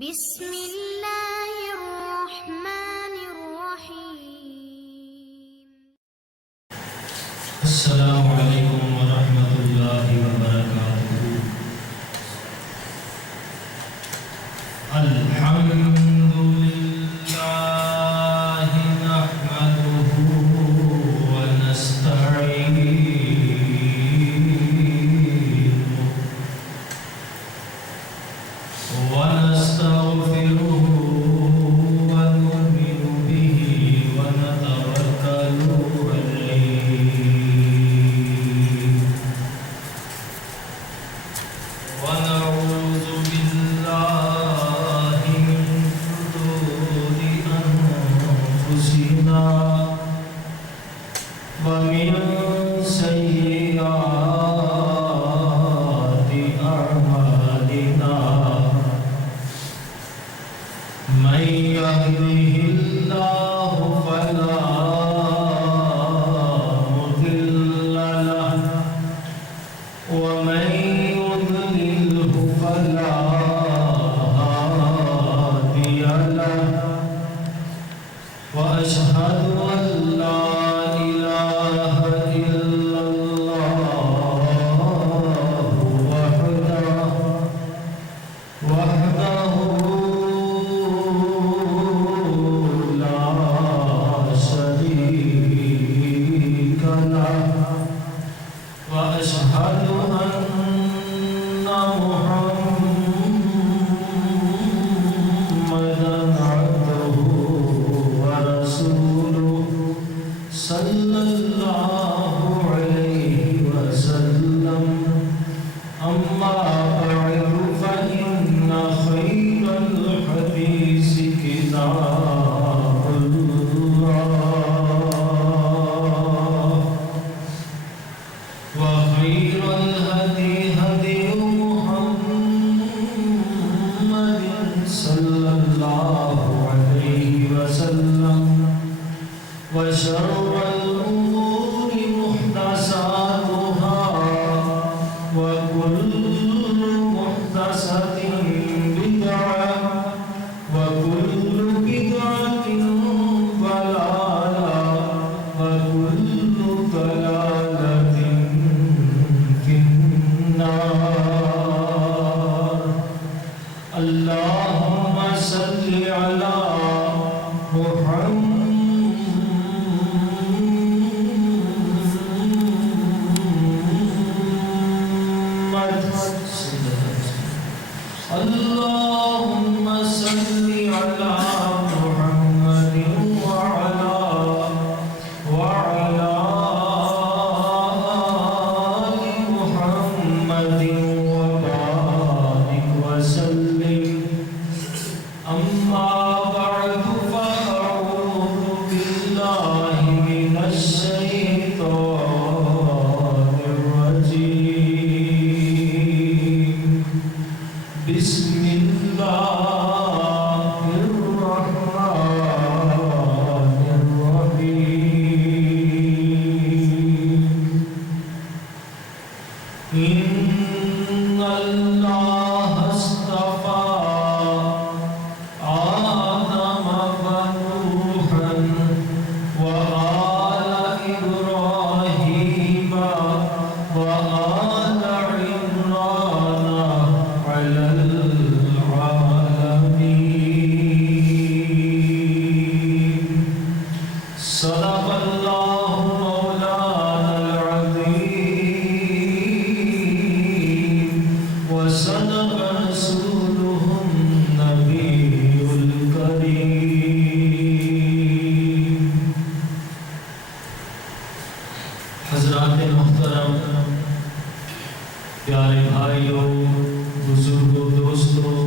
بسم اللہ الرحمن الرحیم۔ السلام علیکم ورحمۃ اللہ وبرکاتہ۔ الحمد للہ نحمدہ ونستعینہ ونستغفرہ ونؤمن بہ ونتوکل ونعوذ باللہ من شرور أنفسنا ومن سيئات أعمالنا من يهده الله فلا مضل له ومن يضلله فلا هادي له وأشهد أن لا إله إلا الله وحده لا شريك له وأشهد أن محمدا عبده ورسوله صلى الله عليه وسلم أما بعد فإن خير الحديث كتاب الله وخير الهدي هدي محمد صلى الله عليه وسلم وشر الأمور محدثاتها وكل محدثة بدعة وكل بدعة ضلالة وكل ضلالة في النار اللهم صل على محمد اللهم صل على محمد وعلى آل محمد وبارك وسلم أما بعد فأعوذ بالله من الشيطان الرجيم بسم الله الرحمن الرحيم إن الله اصطفى آدم ونوحا وآل إبراهيم وآل عمران على العالمين صدق الله مولانا العظيم وصدق رسوله النبي الكريم۔ حضرات محترم، پیارے بھائیوں، بزرگوں، دوستوں،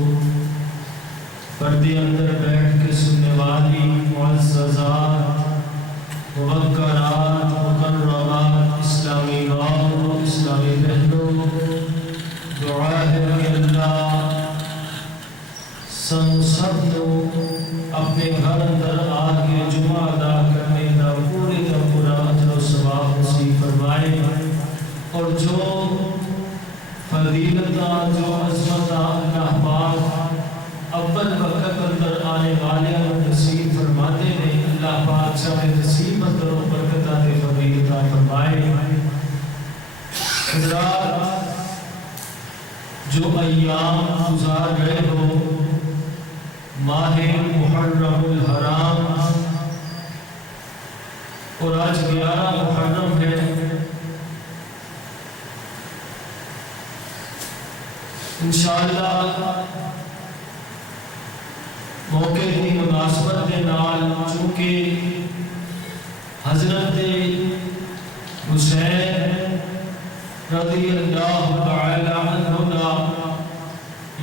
پردے اندر بیٹھ کے سننے والی معززات، موقرات، مکرمات اسلامی ماؤں، اسلامی بہنوں، دعا ہے کہ اللہ سب کو اپنے گھر اندر آگے جمعہ ادا کرنے کا پورے کا پورا اجر و ثواب نصیب فرمائے، اور جو فضیلتاں، جو عظمتاں اللہ پاک مقبل وقت اندر آنے والے نصیب فرماتے ہیں. اللہ پاک سارے نصیب اندر و برکت دے فضیلت فرمائے. حضرات جو ایام گزار رہے ہو ماہ محرم الحرام اور آج 11 محرم ہے. انشاءاللہ موقع کی مناسبت کے نال چونکہ حضرت حسین رضی اللہ تعالی عنہ کا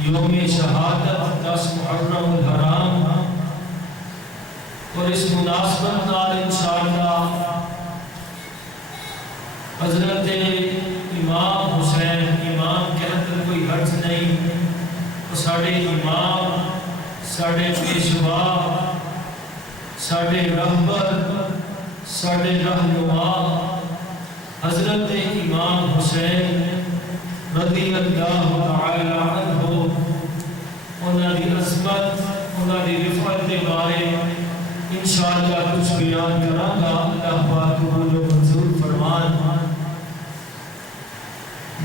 یوم شہادت 10 محرم الحرام اور اس مناسبت نال انشاءاللہ حضرت امام حسین امام کہتے کوئی حرج نہیں تو ساڑھے امام ساڑھے پیشوا ساڑھے رہبر ساڑھے رہنما حضرت امام حسین رضی اللہ تعالی عنہ انہاں دی عظمت انہاں دی رفعت کے بارے انشاءاللہ کچھ بیان کراں گا. اللہ پاک قبول و منظور فرمان.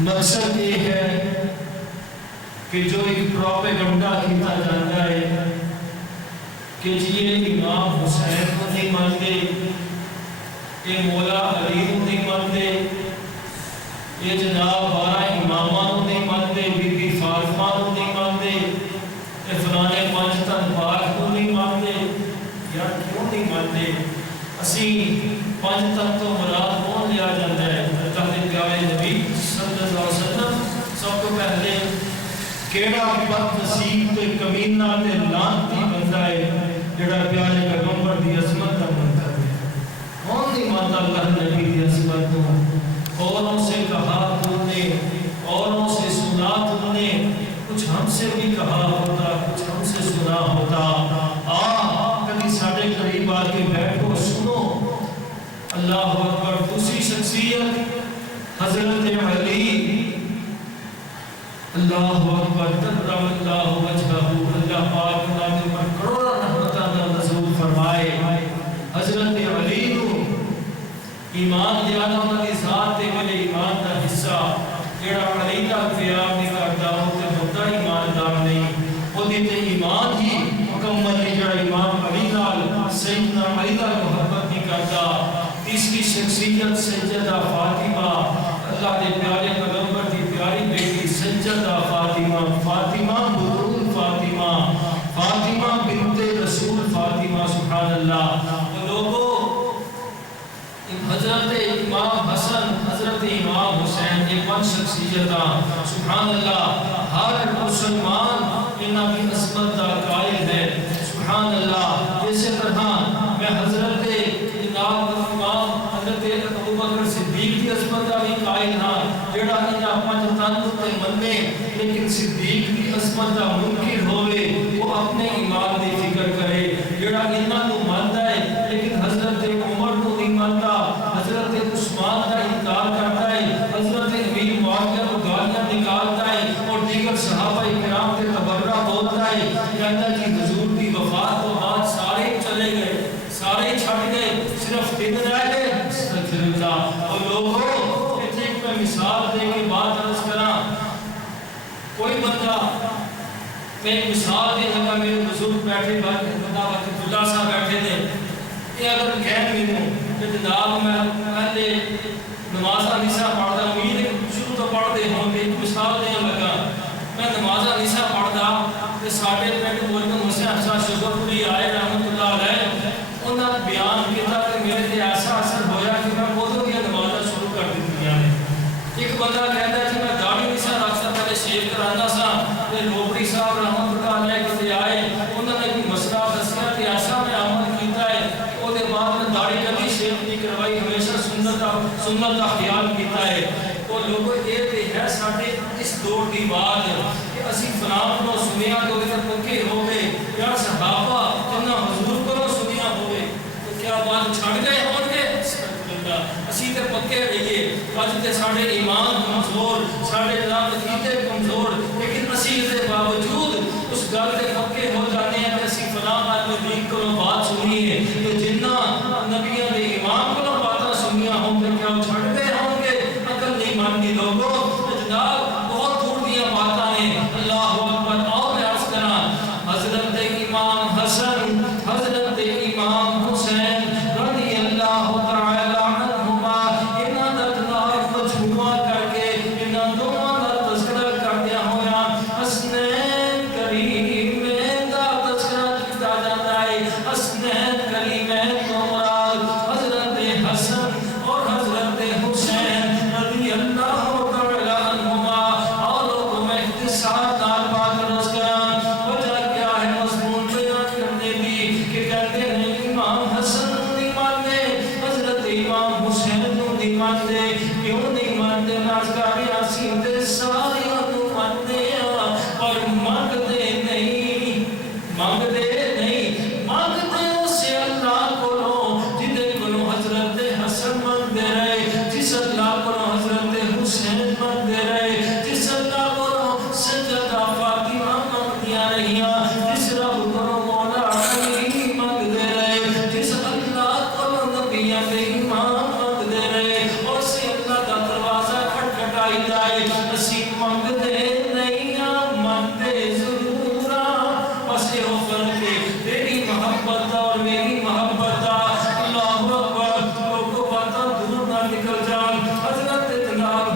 مقصد یہ ہے کہ جو ایک پروپیگنڈا کیتا جاتا ہے کہ یہ امام حسین کو نہیں مانتے, یہ مولا علی کو نہیں مانتے, یہ جناب 12 اماموں کو نہیں مانتے, بی بی فاطمہ کو نہیں مانتے, یہ فلانے 5 تن پاک کو نہیں مانتے. یار کیوں نہیں مانتے؟ اسی 5 تن تو مراد کون لیا جاتا ہے؟ اللہ کے پیارے نبی صلی اللہ علیہ وسلم. سب کو پہلے کیڑا بد نصیب تے کمینہ تے لعنتی بندہ ہے جڑا پیارے پیغمبر دی عظمت کا منکر ہے. کون نہیں مانتا اللہ نبی دی عظمت کو؟ اوروں سے کہا تم نے, اوروں سے سنا تم نے, کچھ ہم سے بھی کہا ہوتا, کچھ ہم سے سنا ہوتا. کبھی ساڑھے قریب آ کے بیٹھو سنو. اللہ اکبر. دوسری شخصیت حضرت علی اللہ اکبر کرم اللہ وجہہ. اللہ پاک نام پر کروڑا رحمتاں نزول فرمائے. حضرت علی کو ایمان دیا انہاں دی ذات تے میرے ایمان دا حصہ جڑا علی دا قیام نہیں کردا او تے بندہ ایماندار نہیں. او دی تے ایمان ہی مکمل نہیں جڑا امام علی نال سیدنا علی دا محبت نہیں کردا. تیسری شخصیت سیدہ فاطمہ اللہ دے پیارے پیغمبر دی پیاری بیٹی سیدہ فاطمہ. فاطمہ بطول فاطمہ, فاطمہ بنت رسول فاطمہ. سبحان اللہ. وہ لوگوں حضرت امام حسن حضرت امام حسین یہ 5 شخصیتاں سبحان اللہ. ہر مسلمان انہاں کی عظمت کا قائل ہے. سبحان اللہ. اسی طرح میں حضرت امام حضرت ابوبکر صدیق کی عظمت کا بھی قائل ہاں جڑا انہاں 5 تن تے مننے لیکن صدیق کی عظمت کا منکر ہوئے وہ اپنے ایمان دی فکر کرے. جڑا انہاں کو مانتا ہے لیکن حضرت عمر کو نہیں مانتا, حضرت عثمان کا انکار کرتا ہے, حضرت امیر معاویہ کو گالیاں نکالتا ہے اور دیگر صحابہ کرام کے تبرہ بولتا ہے. کہتا ہے کہ حضور کی وفات کے بعد سارے چلے گئے, سارے چھٹ گئے, صرف 3 رہ گئے. استغفر اللہ. اور لوگوں ایک میں مثال دے کے بات عرض کراں. کوئی بندہ میں ایک مثال دے لگا, میرے بزرگ بیٹھے بندہ عبداللہ صاحب بیٹھے تھے. یہ اگر کہہ بھی ہوں کہ جناب میں پہلے نماز انیسا پڑھتا, امید ہے شروع تو پڑھتے ہوں گے. ایک مثال دینے لگا, میں نماز انیسا پڑھتا کہ ساڑھے پینٹ مولکم حسین صاحب شکر پوری آئے رحمت اللہ علیہ انہوں نے بیان کیا کہ میرے تے ایسا اثر ہویا کہ میں بہتوں کی نمازہ شروع کر دی دنیا میں. ایک بندہ کہتا ہے کہ میں داڑھی نیسا رکھتا پہلے شیف کرانا سا کہ روپڑی صاحب رحمت اللہ علیہ کتے آئے انہوں نے ایک مسئلہ دسیا کہ ایسا میں عمل کیتا ہے کہ وہ دے بعد میں داڑھی کبھی شیف نہیں کروائی, ہمیشہ سنت کا خیال کیتا ہے. تو لوگوں یہ تے ہے ساڑھے اس دور دی بات کہ اسی فلان کو سنیا کہ وہ پکے ہو گئے نہیں ہے کہ جنہ نبیوں کے امام کو باتاں سنیا ہوں گے کیا چھڑ گئے ہوں گے عقل نہیں مانتی لوگوں جناب بہت دور دیا باتاں ہیں اللہ اکبر اور میں عرض کرا حضرت امام حسن حضرت امام حسین رضی اللہ تعالی عنہما انہاں دا جناب مجموعہ کر کے انہاں دونوں دا تذکرہ کردیا ہویا حسنین کریمین دا تذکرہ کیتا جاتا ہے حسنین کریمین تو مراد حضرت حسن اور حضرت حسین رضی اللہ تعالی عنہما اور لوگوں میں اختصار دار بات رس کران وجہ کیا ہے مضمون بیان کرنے دی کہ کہتے ہیں امام حسن نہیں مانتے حضرت امام حسین نہیں مانتے کیوں نہیں مانتے نازکاری آسین دے ساری انہوں مانتے ہیں اور مانگتے نہیں مانگتے نہیں مانگتے اسے اللہ کو لو جدے کنو حضرت حسن مانگتے رہے جس اللہ کو حضرت حسین مانگتے رہے جس اللہ کو سجدہ فاطمہ مانگتیاں رہیاں جس رب کو مولا علی مانگتے رہے جس اللہ کو نبیاں کے امام مانگتے رہے اور سے اللہ کا دروازہ کھٹکھٹائی جائے اسی مانگتے نہیں مانگتے ضرور بس یہ ہو فرق ہے تیری محبت اور میری محبت اللہ اکبر لوگوں باتاں دور نہ نکل جان حضرت جناب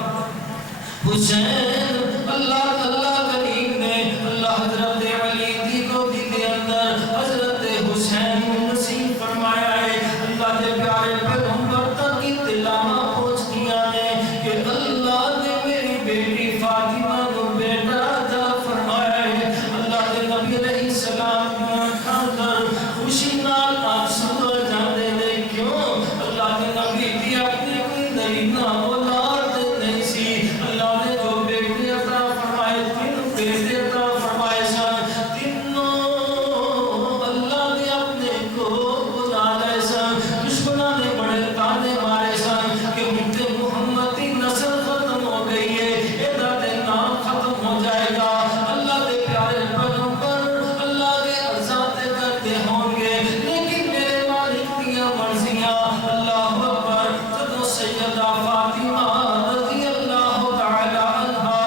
حسین اللہ اللہ کریم نے اللہ حضرت علی دی گودی کے اندر حضرت حسین نصیب فرمایا ہے اللہ کے پیارے پیغمبر تک اطلاع پہنچ دیا ہے کہ اللہ نے میری بیٹی فاطمہ کو بیٹا عطا فرمایا ہے اللہ کے نبی علیہ السلام خاطر خوشی نال آنسو جاندے نے کیوں اللہ کے نبی دی اپنی کوئی نہیں اولاد نہیں سی اللہ نے جو بیٹی عطا فرمائے تین بیٹے عطا فرمائے سن تینوں اللہ نے اپنے کو بلا لے سن دشمنوں نے بڑے تانے مارے سن کہ امت محمد کی نسل ختم ہو گئی ہے ادھر نام ختم ہو جائے گا اللہ کے پیارے پیغمبر اللہ کے عزاتے کرتے ہوں گے لیکن میرے مالک دیا مرضیاں اللہ اکبر جدو سیدہ فاطمہ رضی اللہ تعالی عنہا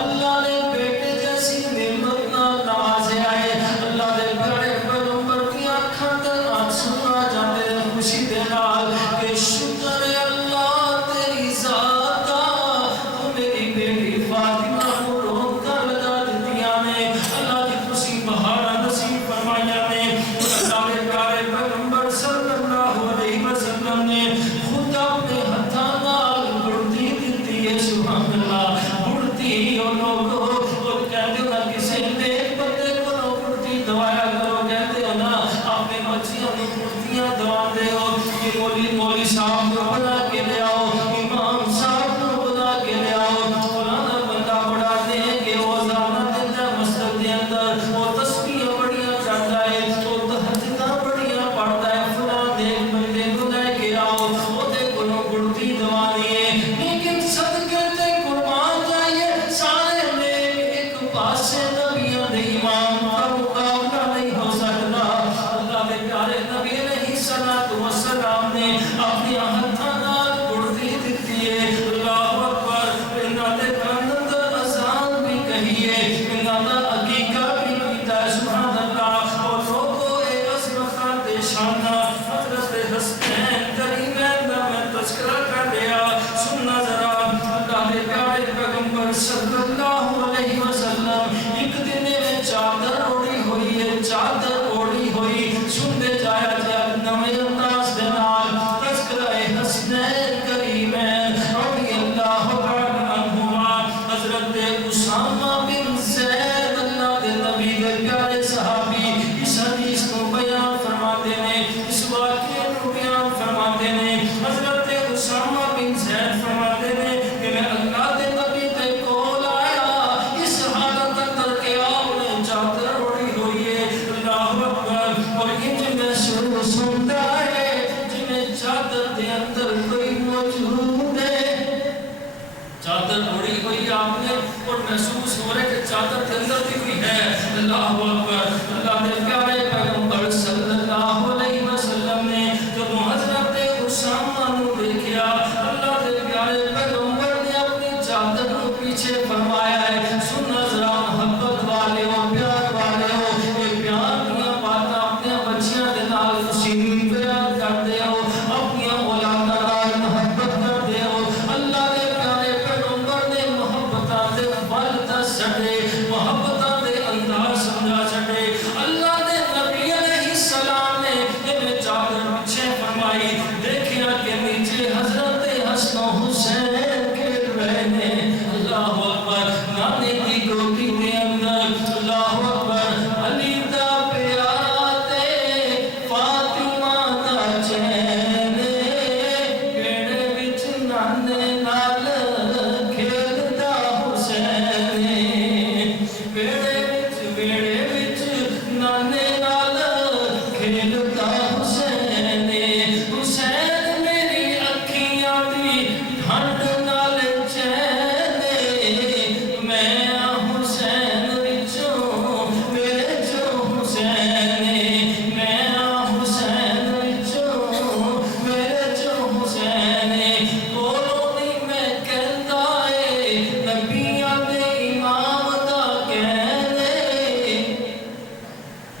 اللہ نے بیٹے جیسی نعمت نہ نوازے آئے اللہ کے پیارے پیغمبر کی آنکھاں تے آنسو آ جاتے ہیں خوشی دے نال کہ شکر ہے اللہ تیری ذات تو میری بیٹی فاطمہ کو روک کر لگا دیا نے اللہ کی خوشی بہار نصیب فرمایا نے اللہ کے پیارے پیغمبر صلی اللہ علیہ وسلم نے خود اپنے ہتھاں نال گڑتی دیتی ہے سبحان اللہ گڑتی او لوگو اور کہتے ہو نا کسی نیک بندے کو نو گڑتی دوایا کرو کہتے ہو نا اپنے بچیاں نو گڑتیاں دوا دے ہو کہ مولی صاحب کو بنا کے لے آؤ امام صاحب کو بنا کے لے آؤ فلانا بندہ بڑا دے کہ وہ زانہ دیتا مسجد دے اندر وہ تسبیح بڑیاں چاہتا ہے وہ تہجدہ بڑیاں پڑھتا ہے فلاں دیکھ بندے کو لے کے آؤ وہ دیکھو نو گڑتی دوانی ہے لیکن صدقے تے قربان جائیے سارے میں ایک پاسے نبیوں دے امام کا مقابلہ نہیں ہو سکتا اللہ کے پیارے نبی علیہ السلام نے اپنی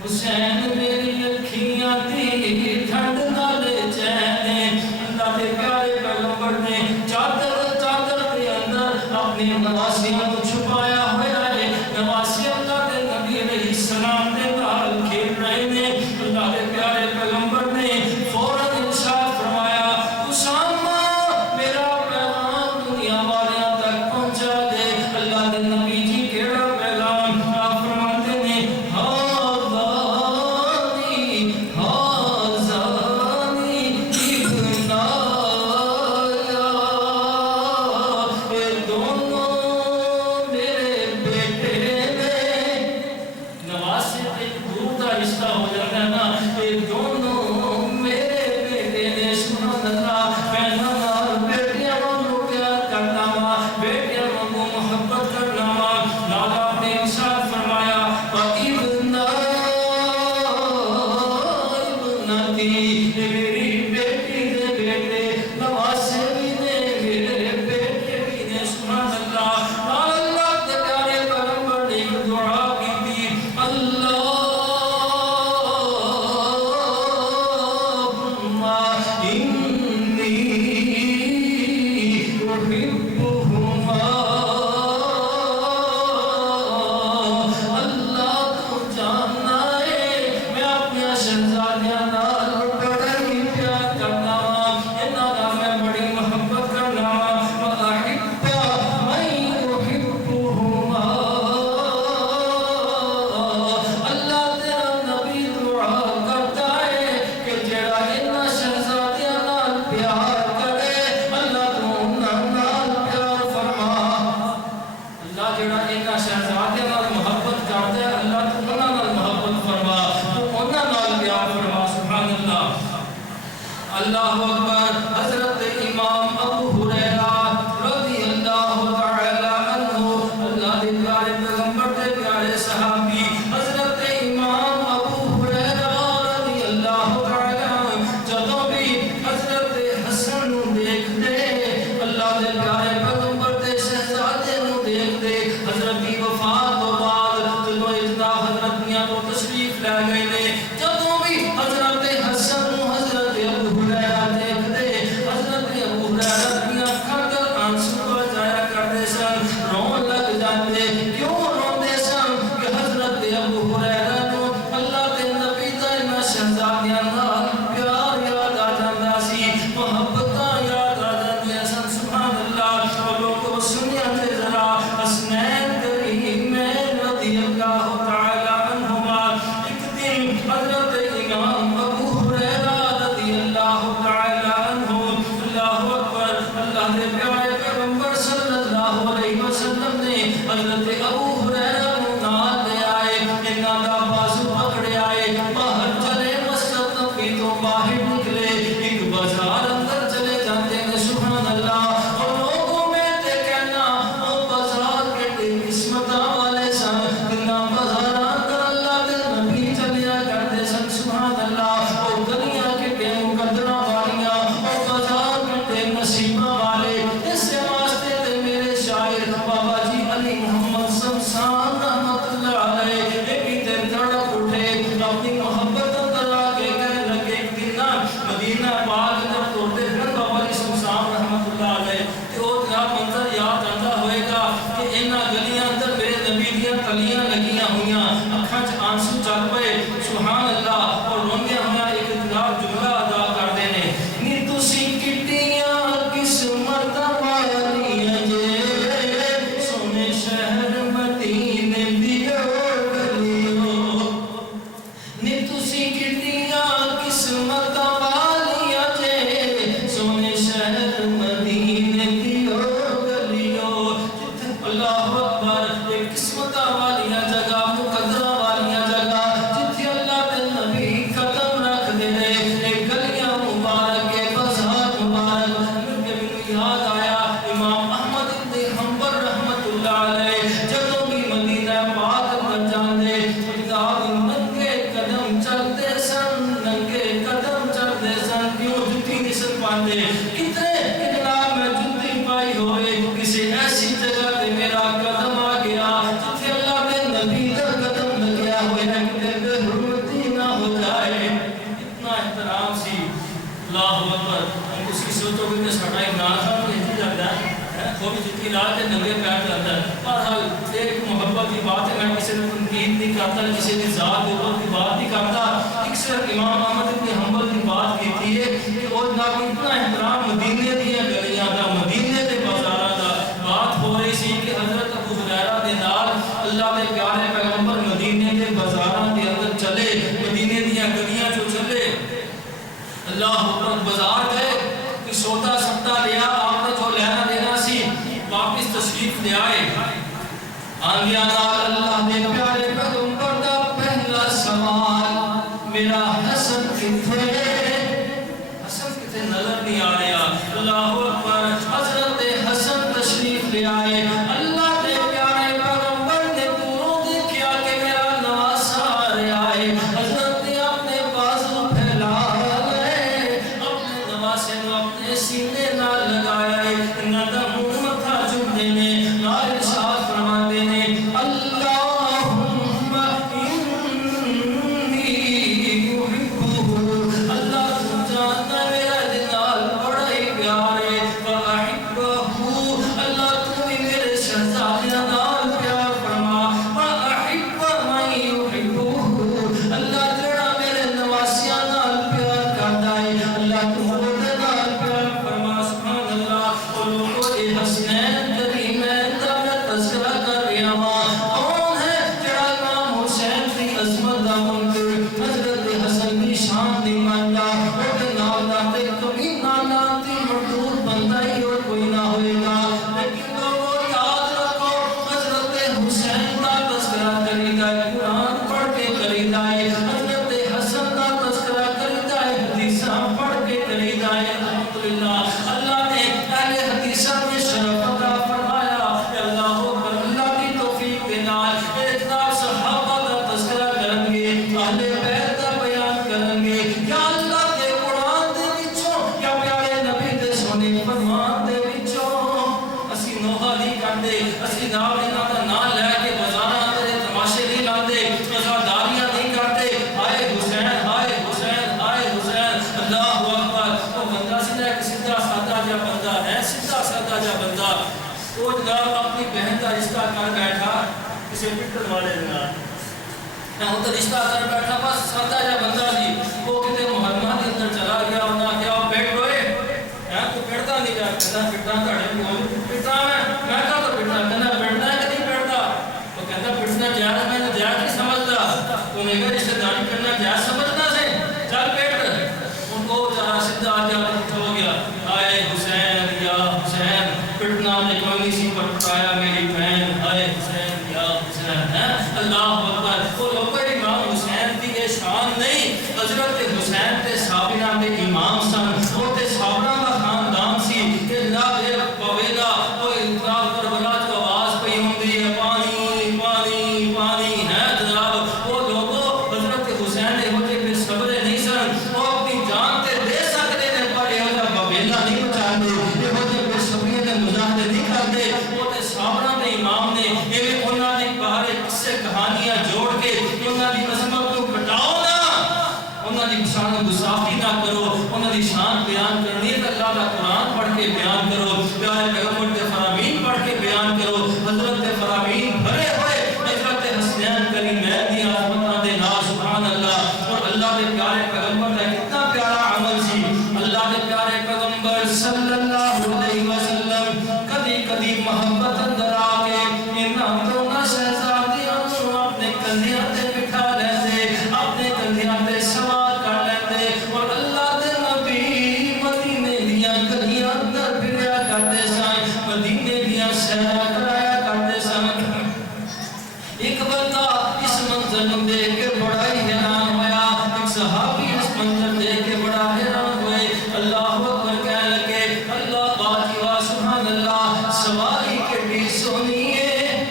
حسین میری اکھیاں دی ٹھنڈ نال چین اللہ دے پیارے پیغمبر نے چادر دے اندر اپنے نواسیاں کو چھپایا ہوا ہے نواسی اللہ دے نبی علیہ السلام دے نال کھیل رہے ہیں اللہ دے پیارے پیغمبر نے فوراً ارشاد فرمایا اسامہ میرا پیغام دنیا والیاں تک پہنچا دے اللہ دے نبی جی کیڑا پیغام آپ فرماتے ہیں اللہ اکبر حضرت امام ابو ہریرہ رضی اللہ تعالی عنہ اللہ دے پیارے پیغمبر دے پیارے صحابی حضرت امام ابو ہریرہ رضی اللہ تعالی عنہ جدوں بھی حضرت حسن نو دیکھتے اللہ دے پیارے پیغمبر دے شہزادے نو دیکھتے حضرت کی وفات تو بعد جدوں اجدا حضرت میاں کو تشریف لے گئے نے جدوں بھی حضرت حسن نو حضرت ابو ہریرہ دیکھتے حضرت ابو ہریرہ کی اکھاں تے آنسو بہایا کرتے سن رون لگ جاتے کیوں روندے سن کہ حضرت ابو ہریرہ نو اللہ دے نبی دا انہاں شہزادیاں نال پیار یاد آ جاندا سی محبتاں یاد آ جاندیاں سن سبحان اللہ او لوگو سنیا تے ذرا حسنین کریمین رضی اللہ تعالی عنہما ایک دن حضرت امام ابو ہریرہ رضی اللہ تعالی عنہ اللہ اکبر اللہ دے پیارے پیغمبر صلی اللہ علیہ وسلم نے حضرت ابو ہریرہ کو نال لے آئے انہاں دا بازو پکڑے آئے باہر چلے مسجد نبی تو باہر نکلے ایک بازار اندر چلے جاتے ہیں سبحان اللہ اور لوگوں میں تے کہنا او بازار کے قسمتاں والے سن جنہاں بازاراں اندر اللہ دے نبی چلیا کرتے سن سبحان اللہ او دنیا کے مقدراں والیاں او بازار کے نصیباں والے اس واسطے تے میرے شاعر بابا جی علی محمد شمشان رحمت اللہ علیہ ایک دن تڑپ اٹھے اپنی محبت اندر آ کے کہنے لگے ایک دن نا مدینہ پاک جب توڑتے پھر بابا جی شمشان رحمت اللہ علیہ کہ وہ جناب منظر یاد آتا ہوئے گا کہ انہاں گلیاں اندر میرے نبی دیاں تلیاں لگیاں ہویاں اکھاں چ آنسو چل پئے سبحان اللہ اور روندیاں ہویاں ایک جناب جملہ ادا کردے نے نی تسی کٹیاں قسمتاں والیاں جے سونے شہر مدینے دی گلیوں نی وہ بھی جتنی رات ہے ننگے پیر جاتا ہے. بہرحال ایک محبت کی بات ہے, میں کسی نے تنقید نہیں کرتا, کسی کی ذات اوپر کی بات نہیں کرتا. ایک صرف امام احمد ابن حنبل کی بات کی ہے کہ وہ جناب اتنا احترام مدینے دیا گلیاں دا, مدینے دے بازاراں دا. بات ہو رہی سی کہ حضرت ابو ہریرہ دے نال اللہ دے پیارے پیغمبر مدینے دے بازاراں دے اندر چلے, مدینے دیاں گلیاں جو چلے. اللہ اکبر, بازار گئے, کوئی سودا سبدا لیا, آپ نے جو لینا دینا سی واپس تشریف لے آئے. آنگیا نال اللہ دے پیارے پیغمبر دا پہلا سوال, میرا حسن کتھے, حسن کتھے نظر نہیں آ رہا. اللہ اکبر, حضرت حسن تشریف لے آئے. اللہ دے پیارے پیغمبر نے دوروں دیکھا کہ میرا نواسا آ رہا ہے. حضرت نے اپنے بازو پھیلا گئے, اپنے نواسے کو اپنے سینے نال لگایا ہے. انہاں دا منہ متھا چومدے نے, نال ارشاد فرماندے نے, اللہم انی احبہ, اللہ تو جانتا میرا دل بڑا ہی پیار ہے. فاحبہ, اللہ تو بھی میرے شہزادیاں نال پیار فرما. فاحب من یحبہ, اللہ جڑا میرے نواسیاں نال پیار کردا ہے, اللہ تو دے نال پیار فرما. سبحان اللہ. اور لوگوں اے حسنین کریمین دا میں تذکرہ کر رہا ہوں. کون ہے جڑا امام حسین کی عظمت دا منکر, حضرت حسن کی شان دی ماندا, اور نال دا تے کبھی نہ تی مردود بندہ ہی اور کوئی نہ ہوئے گا. لیکن لوگوں یاد رکھو, حضرت حسین دا تذکرہ کریدا ہے, قرآن پڑھ کے کریدا ہے. حضرت حسن دا تذکرہ کریدا ہے, حدیثاں پڑھ کے کریدا ہے. الحمدللہ اللہ نے اہل حدیثاں میں شرف عطا فرمایا. اللہ اکبر, اللہ کی توفیق کے نال اتنا صحابہ دا تذکرہ کریں گے, اہل بیت دا بیان کریں گے. یا اللہ دے قرآن دے وچوں, یا پیارے نبی دے سونے فرمان دے وچوں اسی نوحہ نہیں کرتے, اسی نام انہاں دا نام لے کے بازاراں دے تماشے نہیں لاندے, عزاداریاں نہیں کرتے. ہائے حسین, ہائے حسین, ہائے حسین. اللہ اکبر. وہ بندہ سی نا, ایک سیدھا سادہ جا بندہ ہے, سیدھا سادہ جا بندہ, وہ جناب اپنی بہن کا رشتہ کر بیٹھا کسی پٹن والے دنال. میں وہ تو رشتہ کر بیٹھا, بس سادہ جا بندہ سی. وہ کتے محرمہ کے اندر چلا گیا, انہاں کیا پیٹ ہوئے, تو پیٹتا نہیں جا, کہتا پیٹنا تھاڑے کو پیٹنا میں کہا تو پیٹنا, کہنا پیٹنا ہے کہ نہیں پیٹتا. تو کہتا پیٹنا جائز, میں نے جائز نہیں سمجھتا. تو نے کہا رشتہ داری کرنا جائز سمجھنا سے, چل پیٹ. ان کو ذرا سدھا جا ہو گیا. آئے حسین یا حسین, پٹنا نے کوئی نہیں سی پٹایا میری بہن. آئے حسین یا حسین. اللہ اکبر. وہ لوگوں امام حسین کی یہ شان نہیں, حضرت حسین تے صابرہ دے امام سن, وہ تے صابرہ دا خاندان سی. کہ جناب یہ پویلا وہ انقلاب کربلا جو آواز پہ ہوندی ہے, پانی پانی پانی ہے جناب. وہ لوگوں حضرت حسین نے ہوتے پہ صبر نہیں سن, وہ اپنی جان تے دے سکتے ہیں پر یہ ہوتا پویلا نہیں بچاندے, یہ ہوتے پہ صبریہ نے مظاہرے نہیں کرتے. وہ تے صابرہ دے امام نے یہ انہاں نے باہر قصے کہانیاں جوڑ کے انہاں دی عظمت کو بتاؤ نا, انہاں دی شان گستاخی نہ کرو, انہاں دی شان بیان کرنی ہے تو اللہ کا قرآن پڑھ کے بیان کرو, پیارے پیغمبر کے فرامین پڑھ کے بیان کرو. حضرت فرامین بھرے ہوئے حضرت حسنین کریمین دی عظمتاں دے نال. سبحان اللہ. اور اللہ دے پیارے پیغمبر کا کتنا پیارا عمل سی. اللہ دے پیارے پیغمبر صلی اللہ علیہ وسلم کدی کدی محبت اندر آ کے انہاں دونوں شہزادیاں کو اپنے کندھیاں تے بٹھا لیندے, اپنے کندھیاں تے سوار کر لیندے, اور اللہ دے نبی مدینے دیاں گلیاں اندر پھریا کرتے سن, مدینے دیاں سیرا کرایا کرتے سن. ایک بندہ اس منظر کو دیکھ کے بڑا ہی حیران ہوا, ایک صحابی اس منظر دیکھ کے بڑا حیران ہوئے. اللہ اکبر کہنے لگے, اللہ بات ہوا, سبحان اللہ, سواری کتنی سونی ہے.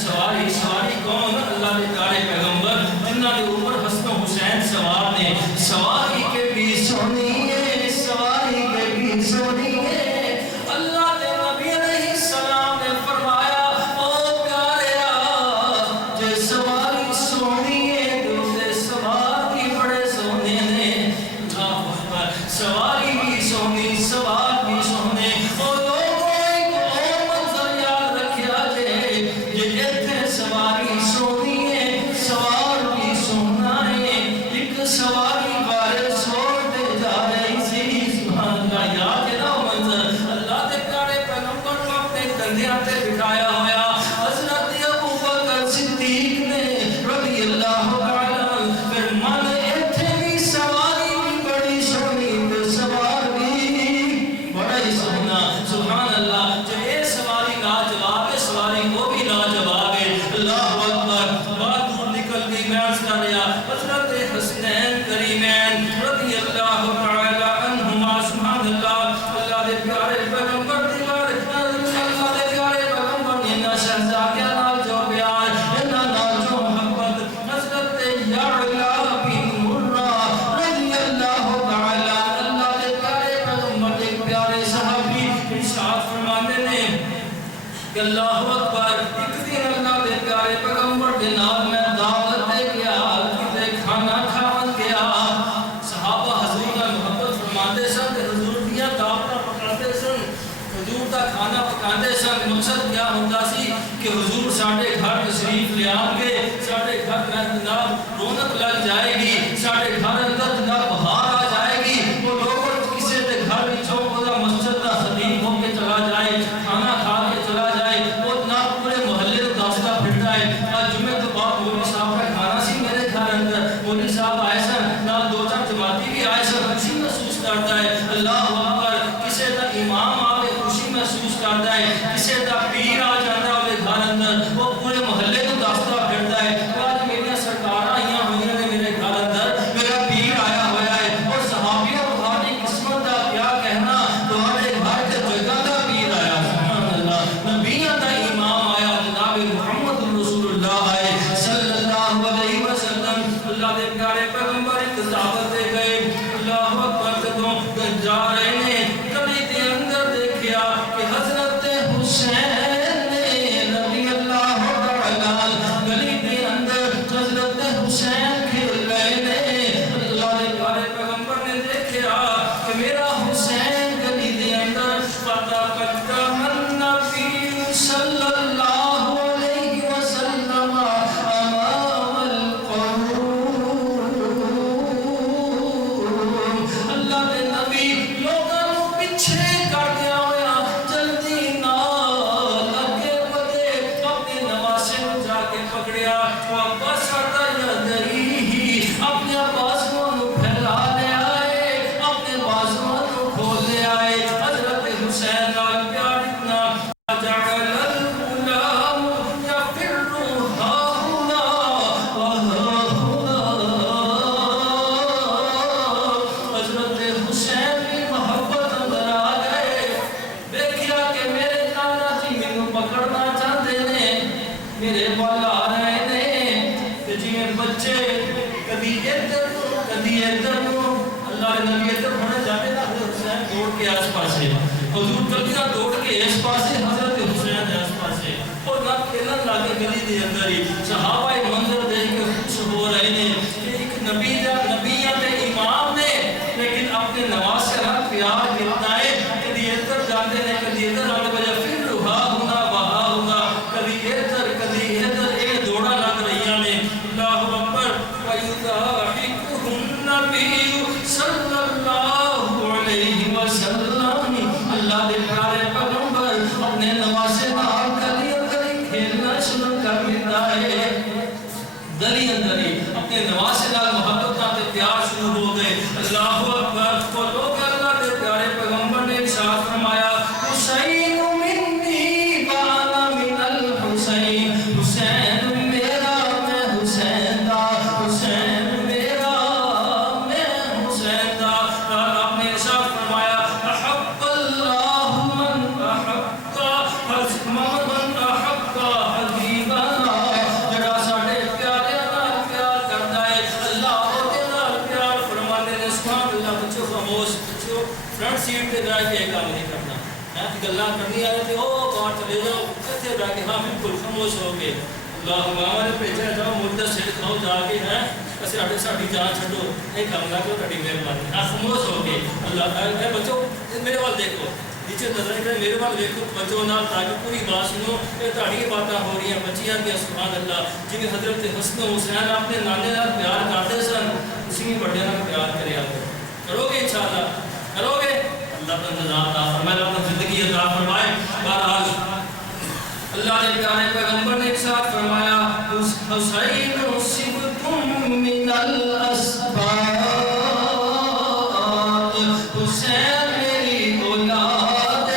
سواری, سواری کون؟ اللہ کے پیارے پیغمبر جنہاں کے اوپر حسن و حسین سوار نے. سواری کتنی سونی ہے, سواری کتنی سونی ہے. اللہ کے نبی علیہ السلام نے فرمایا, او پیارے جے سواری سونی ہے تو تے سوار بھی بڑے سونے نے. اللہ اکبر. سواری بھی سونی, سوار بھی سونے. او لوگوں ایک مولوی صاحب آئے سن نہ دو چار جماعتی بھی آئے سن خوشی محسوس کرتا ہے اللہ اکبر کسی دا امام آوے خوشی محسوس کرتا ہے کسی دا پیر آ جاتا ہے گھر اندر وہ پورے محلے کو دستا پھرتا ہے آج میری سرکار آئیاں ہوئی نے میرے گھر اندر میرا پیر آیا ہوا ہے اور صحابیوں تمہاری قسمت کا کیا کہنا تمہارے گھر کے جگہ کا پیر آیا سبحان اللہ نبیوں کا امام آیا جناب محمد رسول اللہ آئے صلی اللہ علیہ وسلم اللہ دے پیارے پیغمبر ایک دعوت دے گئے اللہ اکبر جدوں جا رہے ہیں گلی دے اندر دیکھیا کہ حضرت حسین حضور جلدیاں دوڑ کے اس پاسے حضرت حسین اس پاسے اور نہ کھیلن لگے گلی دے اندر ہی صحابہ منظر دیکھ کے خوش ہو رہے ہیں کہ ایک نبیوں کے امام نے لیکن اپنے نواز سے رات پیار کتنا ہے کدی ادھر جاتے ہیں کدی ادھر آنے وجہ پھر رہا ہونا وہا ہونا کدی ادھر ایک دوڑا لگ رہی ہیں اللہ اکبر وَيُضَاحِكُهُ النَّبِيُّ صلی اللہ علیہ وسلم اللہ دے پیارے پیغمبر اپنے نواسے نال گلی اندر ہی کھیلنا شروع کر دیتا ہے گلی اندر ہی اپنے نواسے نال محبت تے پیار شروع ہو گئے اللہ اکبر وہ لوگ اللہ دے پیارے پیغمبر نے ارشاد فرمایا حسین منی وانا من الحسین حسین میرا میں حسین دا حسین میرا میں حسین دا آپ نے ارشاد فرمایا فرنٹ سیٹ پہ بیٹھ کے کام نہیں کرنا گلاں کرنی آئے تھے او باہر چلے جاؤ کتے بیٹھ کے ہاں بالکل خاموش ہو گئے اللہ ہمارے بھیجا جاؤ مردہ سیٹ کھاؤ جا کے ہیں اسے ساڑھی جان چھڑو یہ کام نہ کرو تھوڑی مہربانی ہاں خاموش ہو گئے اللہ تعالیٰ بچوں میرے وال دیکھو نیچے نظر کرے میرے وال دیکھو بچوں نہ تاکہ پوری بات سنو یہ تاڑی باتیں ہو رہی ہیں بچیاں کی سبحان اللہ جن حضرت حسن حسین اپنے نانے نال پیار کرتے سن اسی میں بڑے نال پیار کرے آپ کرو گے انشاءاللہ کرو گے اللہ کا نظام عطا فرمائے اللہ کا زندگی عطا فرمائے بہرحال اللہ نے پیارے پیغمبر نے ایک ساتھ فرمایا حسین صبتم من الاسباط حسین میری اولاد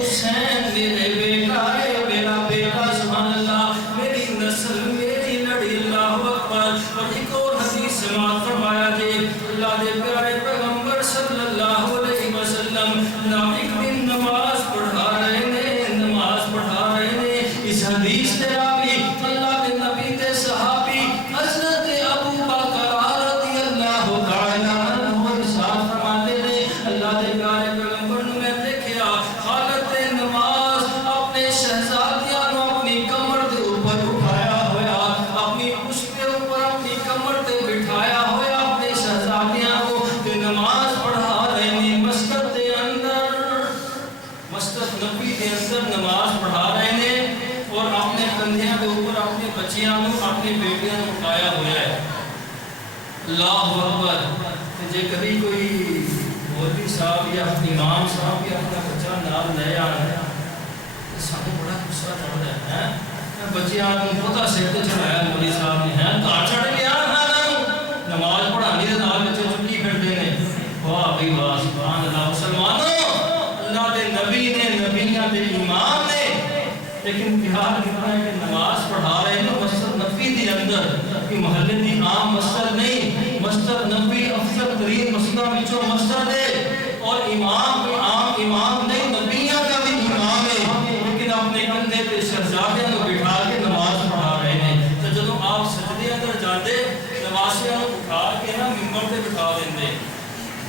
حسین میرے بیٹا ہے میرا بیٹا سبحان اللہ میری نسل میری لڑی اللہ اکبر اور ایک اور حدیث سماعت فرمایا جی اللہ نے پیارے پیغمبر صلی اللہ علیہ وسلم ایک دن نماز پڑھا رہے ہیں اس حدیث نے راوی اللہ کے نبی کے صحابی حضرت ابو بکر رضی اللہ تعالی عنہ ارشاد فرماتے ہیں اللہ کے پیارے پیغمبر نے میں دیکھا حالت نماز اپنے شہزادیاں کو اپنی کمر کے اوپر اٹھایا ہوا اپنی پشت کے اوپر اپنی کمر تے بٹھایا ہوا اپنے شہزادیاں کو کہ نماز پڑھا رہے ہیں مسجد کے اندر مسجد نبی کے اندر نماز پڑھا رہے ہیں اور اپنے کندھیاں کے اوپر اپنے بچیاں کو اپنی بیٹیاں کو اٹھایا ہوا ہے اللہ اکبر جے کبھی کوئی مولوی صاحب یا امام صاحب یا اپنا بچہ نال لے آ رہا ہے سانو بڑا غصہ چڑھتا ہے بچیاں کو پتہ سر تے چڑھایا مولوی صاحب نے ہے گھر چڑھ گیا منبر تے بٹھا دیندے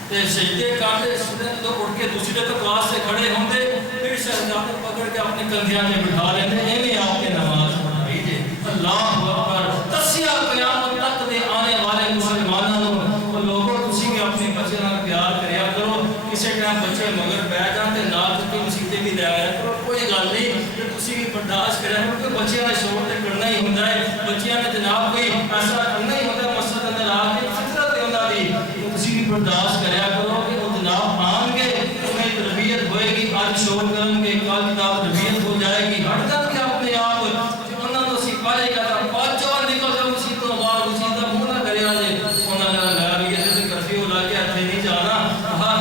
تے سجدے کرتے سجدے تو اٹھ کے دوسری رکعت واسطے کھڑے ہوندے پھر شہزادے پکڑ کے اپنے کندھیاں تے بٹھا لیندے ایویں آپ کے نماز پڑھائی جے اللہ اکبر تسیا قیامت تک دے آنے والے مسلمانوں کو لوگوں تسی بھی اپنے بچے نال پیار کریا کرو کسے ٹائم بچے مگر بیٹھ جان تے نال کی مسیتے بھی لے آیا کرو کوئی گل نہیں کہ تسی بھی برداشت کریا کرو کہ بچیاں نے شوق تے کرنا ہی ہوندا ہے بچیاں نے جناب کوئی ایسا کرنا ہی ہوندا ہے مسجد اندر آ کے فطرت ہے انہاں دی تسی بھی برداشت کریا کرو کہ وہ جناب آن گے انہیں تربیت ہوئے گی آج شور کریں گے کل جناب تربیت ہو جائے گی ہٹ جان گے اپنے آپ انہاں نو سکھائے گا تا پانچ چوان نکل جاؤ اسی تو بعد اسی دا منہ نہ کریا جے انہاں نے لگا بھی تے کرفیو لا کے ہتھے نہیں جانا ہاں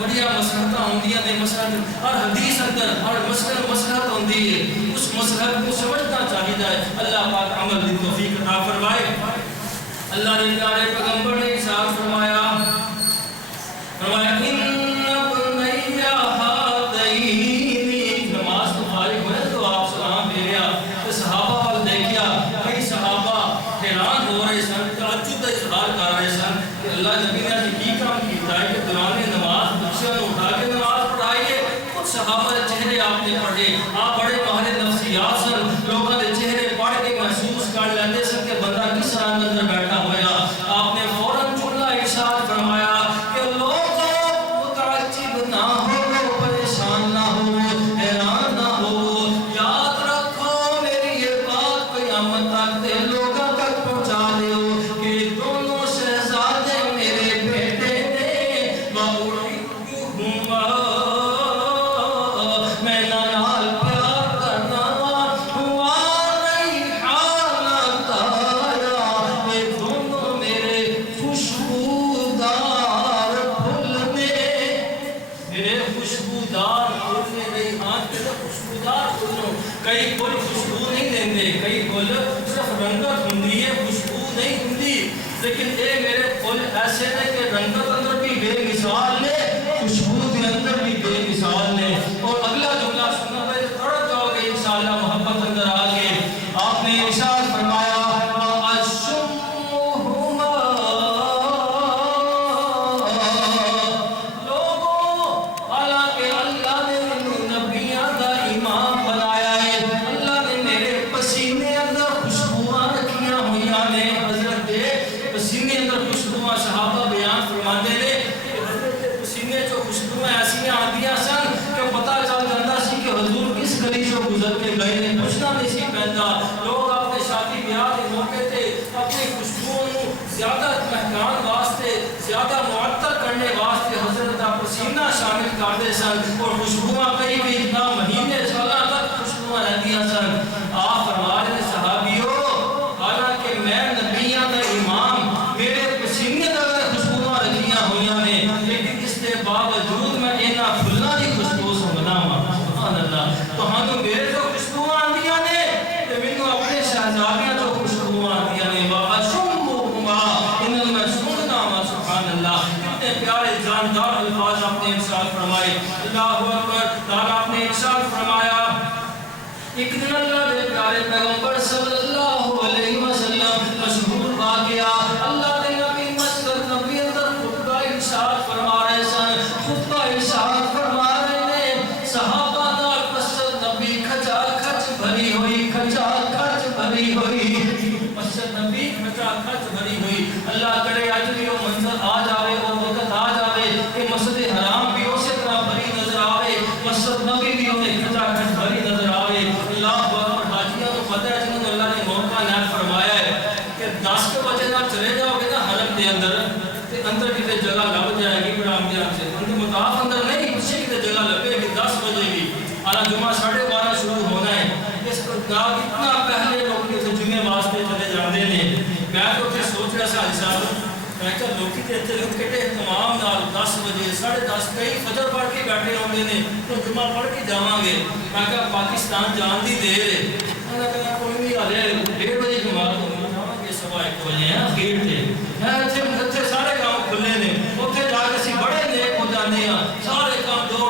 بڑیا مسلحتاں ہوندیاں نے مسلحت ہر حدیث اندر ہر مسلحت ہوندی ہے اس مسلحت کو سمجھنا چاہیے اللہ پاک عمل دی توفیق عطا فرمائے اللہ نے پیارے پیغمبر نے ارشاد فرمایا ان بنیا ہاتین نماز تو فارغ ہوئے تو آپ سلام پھیریا تو صحابہ وال دیکھیا کئی صحابہ حیران ہو رہے سن تعجب کا اظہار کر رہے سن کہ اللہ نبی نے آج کی کام کیتا ہے کہ دوران نماز بچیاں کو اٹھا کے نماز پڑھائیے کچھ صحابہ کے چہرے آپ نے پڑھے آپ بڑے ماہر نفسیات سن لوگوں کے چہرے پڑھ کے محسوس کر لیتے سن کہ بندہ کس طرح اندر بیٹھا ہوا آپ نے فوراً جملہ ارشاد فرمایا کہ لوگوں متعجب نہ ہو پریشان نہ ہو حیران نہ ہو یاد رکھو میری یہ بات قیامت تک دے لوگوں تک پہنچا دیو کہ دونوں شہزادے میرے بیٹے نے میں نال پیار کرنا ہوا نہیں حالت آیا یہ دونوں میرے خوشبودار پھول میرے خوشبودار پھول میں نہیں ہاتھ کے خوشبودار پھولوں کئی پھول خوشبو نہیں دیندے کئی پھول صرف رنگت ہوندی ہے خوشبو نہیں ہوندی لیکن اے میرے پھول ایسے نے کہ رنگت اندر بھی بے مثال نے خوشبو کے اندر بھی بے مثال نے اور اگلا جملہ سننا پہ تڑپ جاؤ گے انشاءاللہ محبت اندر آگے آپ نے ارشاد فرمایا لوگوں حالانکہ اللہ نے نبیاں دا امام بنایا ہے اللہ نے میرے پسینے اندر خوشبوئاں رکھیاں ہوئیاں نے حضرت دے پسینے اندر خوشبوئاں صحابہ بیان فرماتے نے پسینے جو خوشبوئیں ایسی آندیاں سن کہ پتہ چل جاتا سی کہ حضور کس گلی سے گزر کے گئے نے پوچھنا نہیں سی پہنتا لوگ اپنے شادی بیاہ کے موقع تے اپنی خوشبوؤں کو زیادہ مہمان واسطے زیادہ معطر کرنے واسطے حضرت کا پسینہ شامل کرتے سن اور خوشبوئاں کئی بھی اتنا مہینے سالہ تک خوشبوئاں رہتیاں سن آپ فرما رہے صحابیوں حالانکہ میں نبیاں کا امام میرے پسینے تک خوشبوئاں رکھیاں ہوئیاں نے لیکن اس کے باوجود میں انہاں پھلاں دی خوشبو سنگنا ہوں سبحان اللہ تو ہاں تو میرے جو خوشبوئاں آندیاں نے کہ مینوں اپنے شہزادیاں جو خوشبوئاں آندیاں نے وَأَشُمُّهُمَا اِنَّ میں سنگنا ہوں سبحان اللہ کتنے پیارے جاندار الفاظ آپ نے ارشاد فرمائے اللہ اکبر تعالیٰ آپ نے ارشاد فرمایا ایک دن اللہ دے پیارے پیغمبر صلی اللہ علیہ وسلم مشہور واقعہ اللہ دے نبی مسجد نبی اندر خطبہ ارشاد فرما رہے سن خطبہ ارشاد فرما رہے نے صحابہ نال مسجد نبی کھچا کھچ بھری ہوئی کھچا کھچ بھری ہوئی مسجد نبی کھچا کھچ بھری ہوئی اللہ کرے اج بھی وہ منظر آ جاوے وہ وقت آ جاوے کہ مسجد حرام بھی اسی طرح بھری نظر آوے مسجد نبی بھی انہیں کھچا کھچ بھری نظر آوے اللہ اکبر حاجیاں کو پتہ ہے جنہوں نے اللہ نے موقع عنایت فرمایا ہے کہ 10 بجے نہ چلے جاؤ گے نا حرم کے اندر تے اندر کتے جگہ لگ جائے گی بڑا امتیاز سے ان کے مطاف اندر نہیں پیچھے کتے جگہ لگے گی 10 بجے بھی آنا جمعہ 12:30 شروع ہونا ہے اس کو اتنا پہلے لوگ کتے جمعے واسطے چلے جاندے نے میں تو اتنے سوچ رہا سا حساب میں کہا لوکی تے اتنے لوگ کٹے تمام نال 10 بجے 10:30 کئی فجر پڑھ کے بیٹھے ہوندے نے تو جمعہ پڑھ کے جاواں گے میں کہا پاکستان جان دی دیر ہے میں کہا کوئی نہیں آ رہے 1:30 بجے جماعت ہوگی جاواں گے 1:15 بجے ہیں اخیر تے میں اتنے سارے کام کھلے نے اتنے جا کے اسی بڑے نیک ہو جانے ہیں سارے کام دوڑ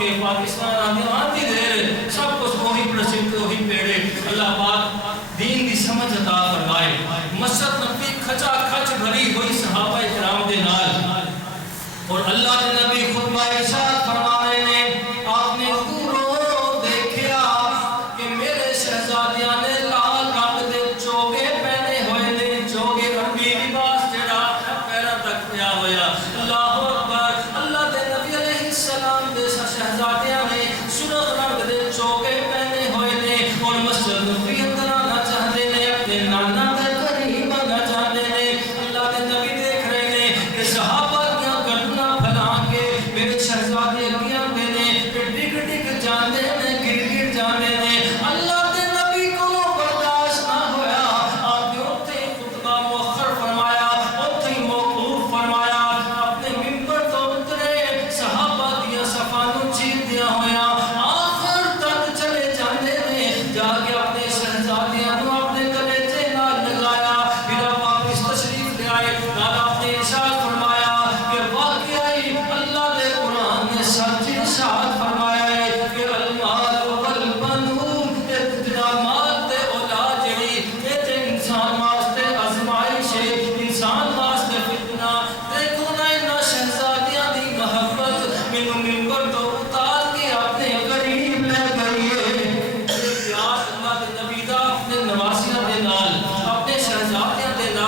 کے پاکستان آندی دیر سب کچھ وہی پرسنٹ وہی پیڑے اللہ پاک دین دی سمجھ عطا فرمائے مسجد نبی کھچا کھچ بھری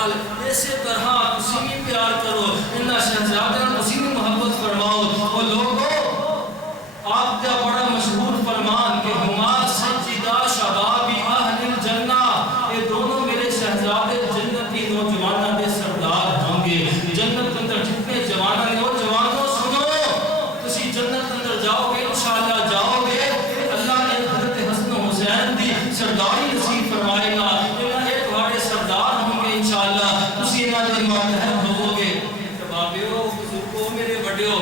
نال اسی طرح تسی بھی پیار کرو انہاں شہزادیاں تسی بھی محبت فرماؤ او لوگو آپ کا بڑا مشہور فرمان کہ ہما سجدہ شباب اہل الجنہ یہ دونوں میرے شہزادے جنتی نوجوانوں کے سردار ہوں گے جنت اندر جتنے جوانوں نے وہ جوانوں سنو تسی جنت اندر جاؤ گے انشاءاللہ جاؤ گے اللہ نے حضرت حسن و حسین دی سرداری نصیب فرمائے گا انہاں ایک تمہارے سردار ہوں گے انشاءاللہ تسی انہاں دے ماتحت ہوو گے شبابیو بزرگو میرے بڑیو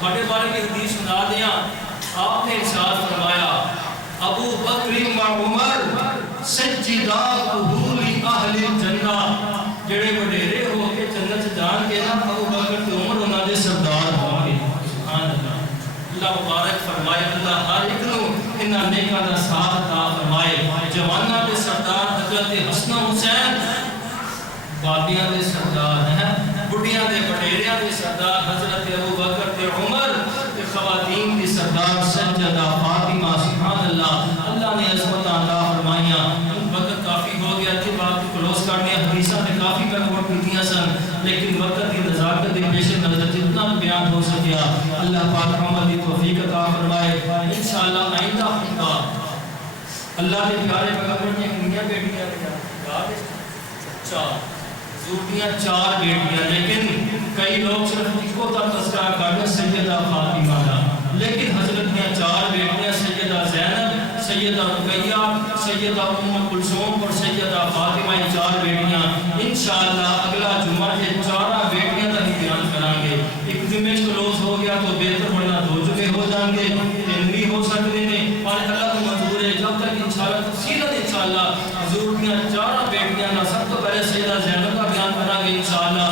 بڑے بارے کی حدیث سنا دیا آپ نے ارشاد فرمایا ابو بکر و عمر سجدہ قبول اہل الجنہ جڑے وڈیرے ہو کے جنت جان کے نا ابو بکر تے عمر انہاں دے سردار ہوں گے سبحان اللہ اللہ مبارک فرمائے اللہ ہر ایک نو انہاں نیکاں دا ساتھ عطا فرمائے جواناں دے سردار حضرت حسن و حسین بابیاں دے سردار ہیں بڑھیاں دے وڈیریاں دے سردار حضرت ابو بکر تے عمر تے خواتین دی سردار سجدہ فاطمہ سبحان اللہ اللہ نے عظمت عطا فرمائیاں وقت کافی ہو گیا تھی بات کو کلوز کرنے حدیثاں تے کافی میں کوٹ کیتیاں سن لیکن وقت کی نزاکت دی پیش نظر جتنا بیان ہو سکیا اللہ پاک ہمیں دی توفیق عطا فرمائے انشاءاللہ آئندہ خطبہ اللہ کے پیارے پیغمبر کی کنیاں بیٹیاں یاد ہے چار زوٹیاں چار بیٹیاں لیکن کئی لوگ صرف ایک کو تذکرہ کرتے سیدہ فاطمہ کا لیکن حضرت نے چار بیٹیاں سیدہ زینب سیدہ رقیہ سیدہ ام کلثوم اور سیدہ فاطمہ یہ چار بیٹیاں انشاءاللہ اگلا جمعہ یہ چارہ بیٹیاں کا ہی بیان کریں گے ایک جمعہ کلوز ہو گیا تو بہتر بڑھنا دو جمعے ہو جائیں گے تین بھی ہو سکتے ہیں اور اللہ کو منظور ہے جب تک انشاءاللہ تفصیلت انشاءاللہ حضور کی چارہ بیٹیاں کا سب تو پہلے سیدہ زینب کا بیان کریں گے انشاءاللہ